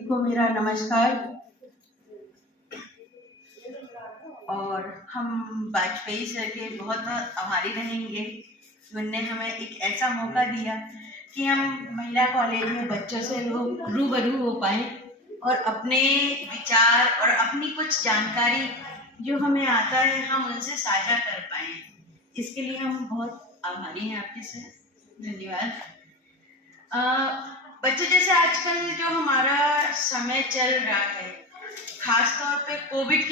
को मेरा नमस्कार। और हम वाजपेयी सर के बहुत आभारी रहेंगे, उनने हमें एक ऐसा मौका दिया कि हम महिला कॉलेज में बच्चों से रूबरू हो पाए और अपने विचार और अपनी कुछ जानकारी जो हमें आता है हम उनसे साझा कर पाए। इसके लिए हम बहुत आभारी हैं आपके से। धन्यवाद। बच्चों, जैसे आजकल जो हमारा समय चल रहा है, खास तौर पे कोविड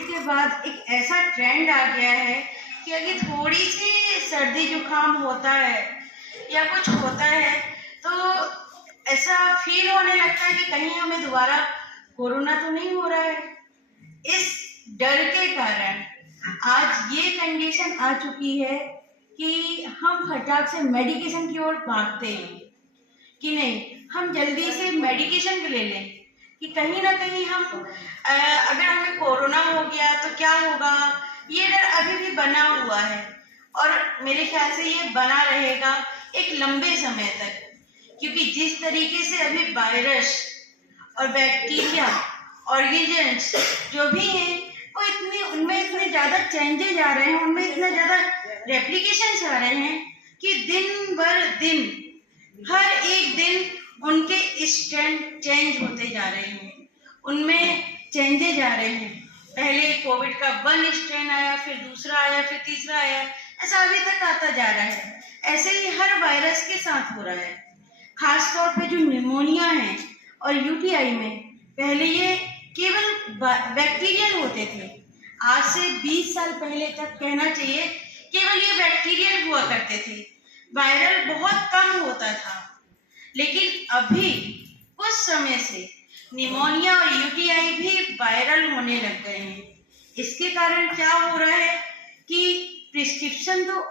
के बाद एक ऐसा ट्रेंड आ गया है कि अगर थोड़ी सी सर्दी जुकाम होता है या कुछ होता है तो ऐसा फील होने लगता है कि कहीं हमें दोबारा कोरोना तो नहीं हो रहा है। इस डर के कारण आज ये कंडीशन आ चुकी है कि हम फटाक से मेडिकेशन की ओर भागते हैं कि नहीं, हम जल्दी से मेडिकेशन ले लें कि कहीं ना कहीं हम अगर हमें कोरोना हो गया तो क्या होगा। ये डर अभी भी बना हुआ है और मेरे ख्याल से ये बना रहेगा एक लंबे समय तक, क्योंकि जिस तरीके से अभी वायरस और बैक्टीरिया ऑर्गेनिजम्स जो भी हैं वो उनमें इतने ज़्यादा चेंजेज आ रहे हैं, उनमें इतना ज़्यादा रेप्लिकेशंस आ रहे हैं कि दिन भर दिन हर एक दिन उनके स्ट्रेन चेंज होते जा रहे हैं, उनमें चेंजेज आ रहे हैं। पहले कोविड का 1 स्ट्रेन आया, फिर दूसरा आया, फिर तीसरा आया, ऐसा अभी तक आता जा रहा है। ऐसे ही हर वायरस के साथ हो रहा है। खास तौर पे जो निमोनिया है और यूटीआई में पहले ये केवल बैक्टीरियल होते थे। आज से 20 साल पहले तक कहना चाहिए केवल ये बैक्टीरियल हुआ करते थे, वायरल बहुत कम होता था। लेकिन अभी कुछ समय से निमोनिया और यूटीआई भी वायरल होने लग गए हैं। इसके कारण क्या हो रहा है कि प्रिस्क्रिप्शन तो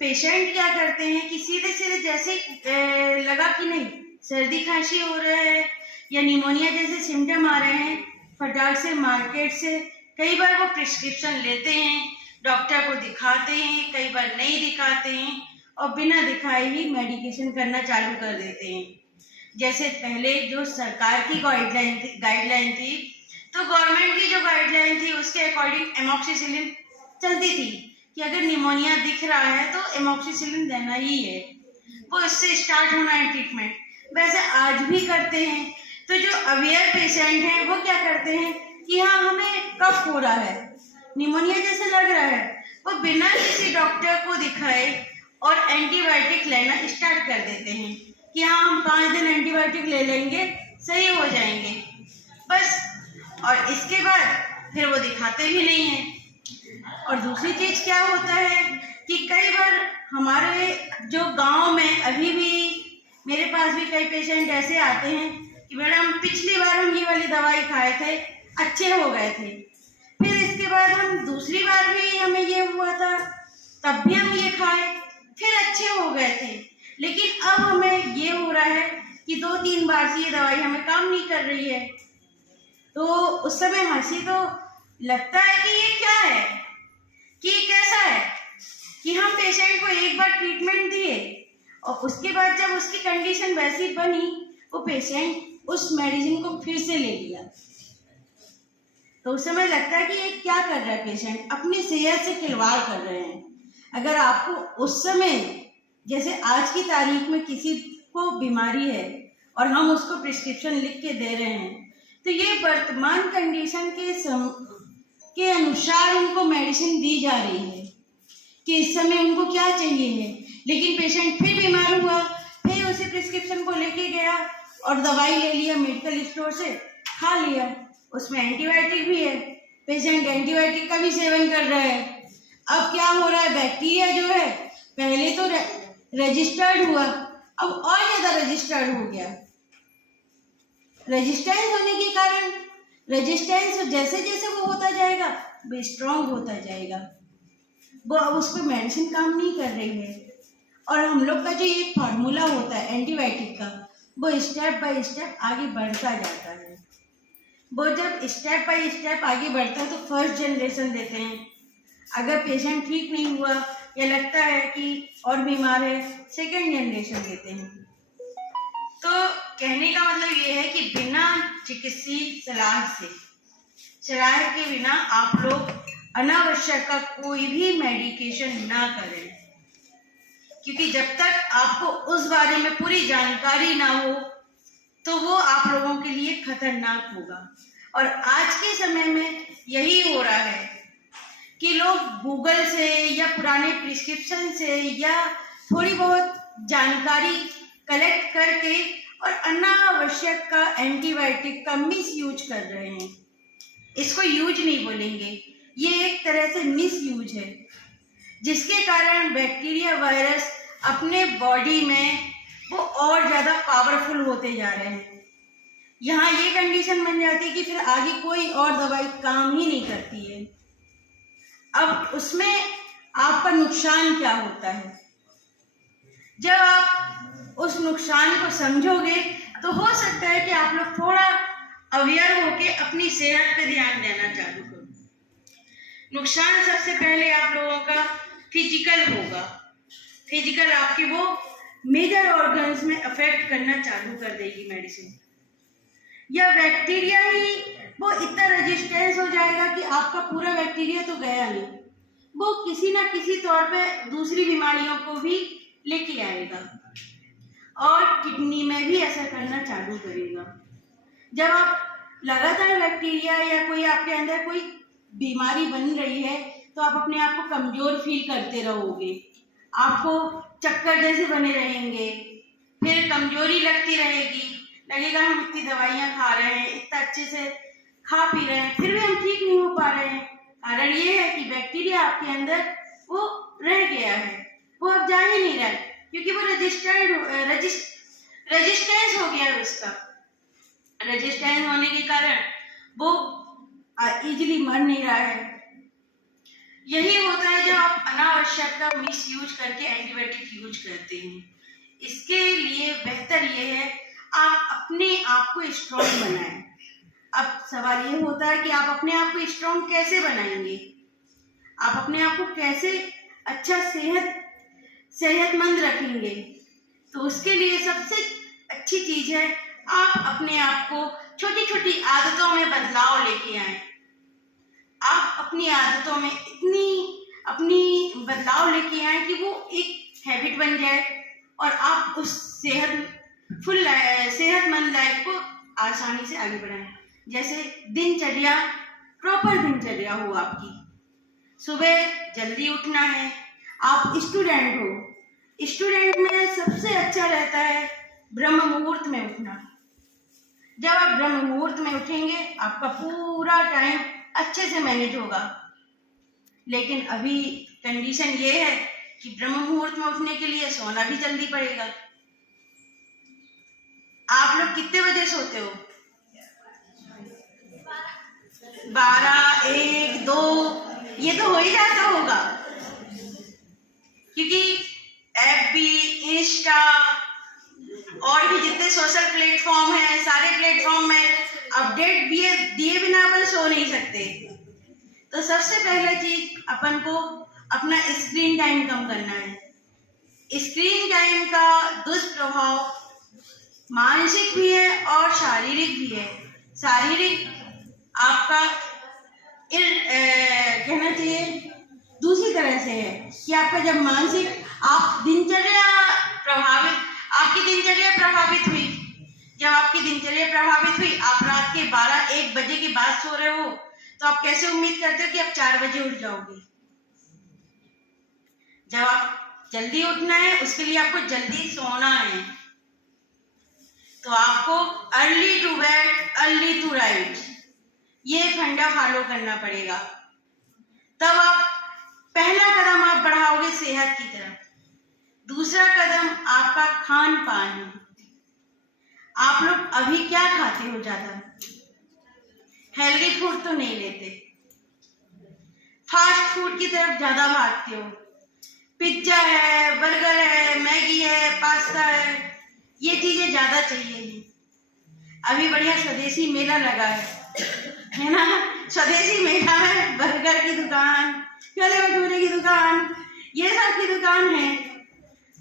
पेशेंट क्या करते हैं कि सीधे सीधे जैसे लगा कि नहीं सर्दी खांसी हो रहा है या निमोनिया जैसे सिम्टम आ रहे हैं, फटाक से मार्केट से कई बार वो प्रिस्क्रिप्शन लेते हैं, डॉक्टर को दिखाते हैं, कई बार नहीं दिखाते हैं और बिना दिखाए ही मेडिकेशन करना चालू कर देते हैं। जैसे पहले जो सरकार की गाइडलाइन थी तो गवर्नमेंट की जो गाइडलाइन थी उसके अकॉर्डिंग एमॉक्सिसिलिन चलती थी कि अगर निमोनिया दिख रहा है तो एमॉक्सिसिलिन देना ही है, वो इससे स्टार्ट होना है ट्रीटमेंट। वैसे आज भी करते हैं। तो जो अवेयर पेशेंट हैं वो क्या करते हैं कि हाँ हमें कफ हो रहा है, निमोनिया जैसे लग रहा है, वो बिना किसी डॉक्टर को दिखाए और एंटीबायोटिक लेना स्टार्ट कर देते हैं कि हाँ हम 5 दिन एंटीबायोटिक ले लेंगे सही हो जाएंगे बस, और इसके बाद फिर वो दिखाते भी नहीं हैं। और दूसरी चीज क्या होता है कि कई बार हमारे जो गांव में अभी भी मेरे पास भी कई पेशेंट ऐसे आते हैं कि मैडम पिछली बार हम ये वाली दवाई खाए थे, अच्छे हो गए थे, फिर इसके बाद हम दूसरी बार भी हमें ये हुआ था, तब भी हम ये खाए, फिर अच्छे हो गए थे, लेकिन अब हमें ये हो रहा है कि 2-3 बार से ये दवाई हमें काम नहीं कर रही है। तो उस समय हंसी तो लगता है कि ये क्या है, कि कैसा है कि हम पेशेंट को एक बार ट्रीटमेंट दिए और उसके बाद जब उसकी कंडीशन वैसी बनी वो पेशेंट उस मेडिसिन को फिर से ले लिया। तो उस समय लगता है कि ये क्या कर रहा है, पेशेंट अपनी सेहत से खिलवाड़ कर रहे हैं। अगर आपको उस समय जैसे आज की तारीख में किसी को बीमारी है और हम उसको प्रिस्क्रिप्शन लिख के दे रहे हैं तो ये वर्तमान कंडीशन के अनुसार उनको मेडिसिन दी जा रही है कि इस समय उनको क्या चाहिए है। लेकिन पेशेंट फिर बीमार हुआ, फिर उसी प्रिस्क्रिप्शन को लेके गया और दवाई ले लिया मेडिकल स्टोर से, खा लिया, उसमें एंटीबायोटिक भी है, पेशेंट एंटीबायोटिक का भी सेवन कर रहा है। अब क्या हो रहा है, बैक्टीरिया जो है पहले तो रजिस्टर्ड हुआ, अब और ज्यादा रजिस्टर्ड हो गया। रेजिस्टेंस होने के कारण रेजिस्टेंस जैसे जैसे वो होता जाएगा वो स्ट्रॉन्ग होता जाएगा, वो अब उस पर मेडिसिन काम नहीं कर रही है। और हम लोग का जो ये फार्मूला होता है एंटीबायोटिक का वो स्टेप बाय स्टेप आगे बढ़ता जाता है। वो जब स्टेप बाय स्टेप आगे बढ़ता है तो फर्स्ट जनरेशन देते हैं, अगर पेशेंट ठीक नहीं हुआ या लगता है कि और बीमार है सेकेंड जनरेशन देते हैं। तो कहने का मतलब ये है कि बिना चिकित्सीय सलाह के बिना आप लोग अनावश्यक का कोई भी मेडिकेशन ना करें, क्योंकि जब तक आपको उस बारे में पूरी जानकारी ना हो तो वो आप लोगों के लिए खतरनाक होगा। और आज के समय में यही हो रहा है कि लोग गूगल से या पुराने प्रिस्क्रिप्शन से या थोड़ी बहुत जानकारी कलेक्ट करके और अनावश्यक का एंटीबायोटिक का मिस यूज कर रहे हैं। इसको यूज नहीं बोलेंगे, ये एक तरह से मिस यूज है, जिसके कारण बैक्टीरिया वायरस अपने बॉडी में वो और ज़्यादा पावरफुल होते जा रहे हैं। यहाँ ये कंडीशन बन जाती है कि फिर आगे कोई और दवाई काम ही नहीं करती है। अब उसमें आपका नुकसान क्या होता है? जब आप उस नुकसान को समझोगे तो हो सकता है कि आप लोग थोड़ा अवेयर होके अपनी सेहत पे ध्यान देना चालू करो। नुकसान सबसे पहले आप लोगों का फिजिकल होगा। फिजिकल आपके वो मेजर ऑर्गन्स में अफेक्ट करना चालू कर देगी मेडिसिन, या बैक्टीरिया ही वो इतना रेजिस्टेंस हो जाएगा कि आपका पूरा बैक्टीरिया तो गया नहीं, वो किसी ना किसी तौर पे दूसरी बीमारियों को भी लेके आएगा और किडनी में भी असर करना चालू करेगा। जब आप लगातार बैक्टीरिया या कोई आपके अंदर कोई बीमारी बन रही है तो आप अपने आप को कमजोर फील करते रहोगे, आपको चक्कर जैसे बने रहेंगे, फिर कमजोरी लगती रहेगी, लगेगा हम इतनी दवाइयाँ खा रहे हैं, इतना अच्छे से खा पी रहे हैं, फिर भी हम ठीक नहीं हो पा रहे हैं। कारण ये है कि बैक्टीरिया आपके अंदर वो रह गया है, वो अब जा ही नहीं रहा है, क्योंकि वो रेजिस्टेंस हो गया है उसका। रेजिस्टेंस होने के कारण वो इजीली मर नहीं रहा है। यही होता है जब आप अनावश्यक का मिस यूज करके एंटीबायोटिक यूज करते हैं। इसके लिए बेहतर ये है आप अपने आप को स्ट्रॉन्ग बनाएं। अब सवाल ये होता है कि आप अपने आप को स्ट्रॉन्ग कैसे बनाएंगे, आप अपने आप को कैसे अच्छा सेहतमंद रखेंगे। तो उसके लिए सबसे अच्छी चीज है आप अपने आप को छोटी छोटी आदतों में बदलाव लेके आएं। आप अपनी आदतों में अपनी बदलाव लेके आए कि वो एक हैबिट बन जाए और आप उस सेहतमंद लाइफ को आसानी से आगे बढ़ाएं। जैसे दिनचर्या, प्रॉपर दिनचर्या हो आपकी। सुबह जल्दी उठना है, आप स्टूडेंट हो, स्टूडेंट में सबसे अच्छा रहता है ब्रह्म मुहूर्त में उठना। जब आप ब्रह्म मुहूर्त में उठेंगे आपका पूरा टाइम अच्छे से मैनेज होगा। लेकिन अभी कंडीशन ये है कि ब्रह्म मुहूर्त में उठने के लिए सोना भी जल्दी पड़ेगा। आप लोग कितने बजे सोते हो? 12, 1, 2 ये तो हो ही जाता होगा, क्योंकि एफबी, इंस्टा और भी जितने सोशल प्लेटफॉर्म हैं, सारे प्लेटफॉर्म में अपडेट दिए बिना अपन सो नहीं सकते। तो सबसे पहला चीज अपन को अपना स्क्रीन टाइम कम करना है। स्क्रीन टाइम का दुष्प्रभाव मानसिक भी है और शारीरिक भी है। शारीरिक आपका कहना चाहिए दूसरी तरह से है कि आपका जब मानसिक आपकी दिनचर्या प्रभावित हुई, जब आपकी दिनचर्या प्रभावित हुई, आप रात के 12-1 बजे के बाद सो रहे हो, तो आप कैसे उम्मीद करते हो कि आप 4 बजे उठ जाओगे? जब आप जल्दी उठना है उसके लिए आपको जल्दी सोना है, तो आपको early to bed early to rise ये फंडा फॉलो करना पड़ेगा। तब आप पहला कदम आप बढ़ाओगे सेहत की तरफ। दूसरा कदम आपका खान पान है। आप लोग अभी क्या खाते हो? ज्यादा हेल्दी फूड तो नहीं लेते, फास्ट फूड की तरफ ज्यादा भागते हो। पिज्जा है, बर्गर है, मैगी है, पास्ता है, ये चीजें ज्यादा चाहिए। अभी बढ़िया स्वदेशी मेला लगा है ना? स्वदेशी मेला में बर्गर की दुकान, छोले भटूरे की दुकान, ये सब की दुकान है।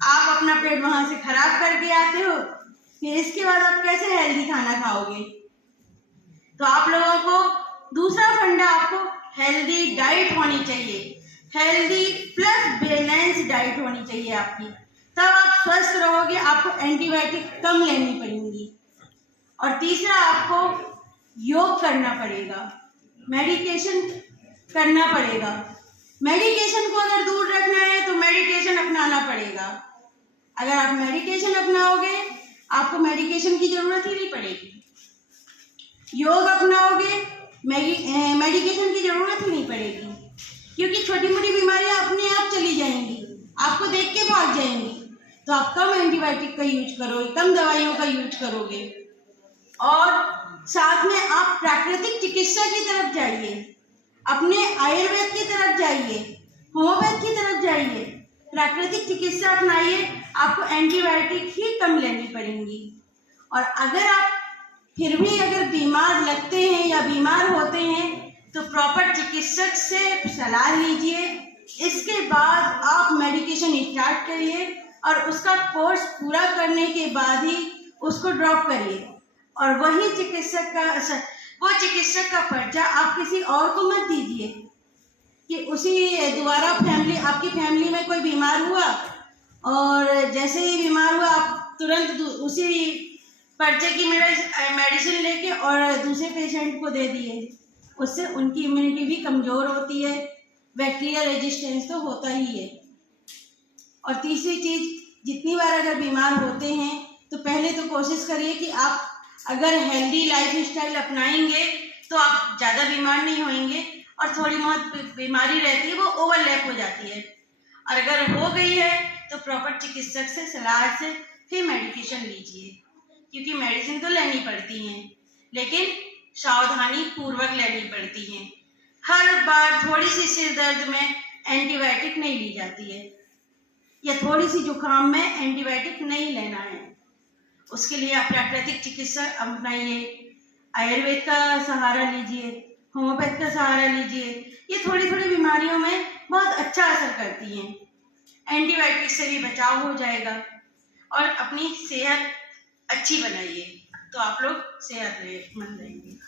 आप अपना पेट वहां से खराब करके आते हो फिर इसके बाद आप कैसे हेल्दी खाना खाओगे? तो आप लोगों को दूसरा फंडा, आपको हेल्दी डाइट होनी चाहिए, हेल्दी प्लस बैलेंस डाइट होनी चाहिए आपकी, तब आप स्वस्थ रहोगे। आपको एंटीबायोटिक कम लेनी पड़ेंगी। और तीसरा, आपको योग करना पड़ेगा, मेडिटेशन करना पड़ेगा। मेडिकेशन को अगर दूर रखना है तो मेडिटेशन अपनाना पड़ेगा। अगर आप मेडिटेशन अपनाओगे आपको मेडिकेशन की जरूरत ही नहीं पड़ेगी। योग अपनाओगे मेडिकेशन की जरूरत ही नहीं पड़ेगी, क्योंकि छोटी मोटी बीमारियां अपने आप चली जाएंगी, आपको देख के भाग जाएंगी। तो आप कम एंटीबायोटिक का यूज करोगे, कम दवाइयों का यूज करोगे, और साथ में आप प्राकृतिक चिकित्सा की तरफ जाइए, अपने आयुर्वेद की तरफ जाइए, होम्योपैथ की तरफ जाइए, प्राकृतिक चिकित्सा अपनाइए। आपको एंटीबायोटिक ही कम लेनी पड़ेंगी। और अगर आप फिर भी अगर बीमार लगते हैं या बीमार होते हैं तो प्रॉपर चिकित्सक से सलाह लीजिए। इसके बाद आप मेडिकेशन स्टार्ट करिए और उसका कोर्स पूरा करने के बाद ही उसको ड्रॉप करिए। और वो चिकित्सक का पर्चा आप किसी और को मत दीजिए कि उसी दोबारा आपकी फैमिली में कोई बीमार हुआ और जैसे ही बीमार हुआ आप तुरंत उसी पर्चे की मेडिसिन लेके और दूसरे पेशेंट को दे दिए। उससे उनकी इम्यूनिटी भी कमज़ोर होती है, बैक्टीरिया रेजिस्टेंस तो होता ही है। और तीसरी चीज़, जितनी बार अगर बीमार होते हैं तो पहले तो कोशिश करिए कि आप अगर हेल्दी लाइफ स्टाइल अपनाएंगे तो आप ज़्यादा बीमार नहीं होंगे, और थोड़ी बहुत बीमारी रहती है वो ओवरलैप हो जाती है। और अगर हो गई है तो प्रॉपर चिकित्सक से सलाह से फिर मेडिकेशन लीजिए, क्योंकि मेडिसिन तो लेनी पड़ती हैं लेकिन सावधानी पूर्वक लेनी पड़ती हैं। हर बार थोड़ी सी सिर दर्द में एंटीबायोटिक नहीं ली जाती है, या थोड़ी सी जुकाम में एंटीबायोटिक नहीं लेना है। उसके लिए आप प्राकृतिक चिकित्सा अपनाइए, आयुर्वेद का सहारा लीजिए, होम्योपैथ का सहारा लीजिए। ये थोड़ी थोड़ी बीमारियों में बहुत अच्छा असर करती हैं। एंटीबायोटिक से भी बचाव हो जाएगा और अपनी सेहत अच्छी बनाइए तो आप लोग सेहतमंद रहेंगे।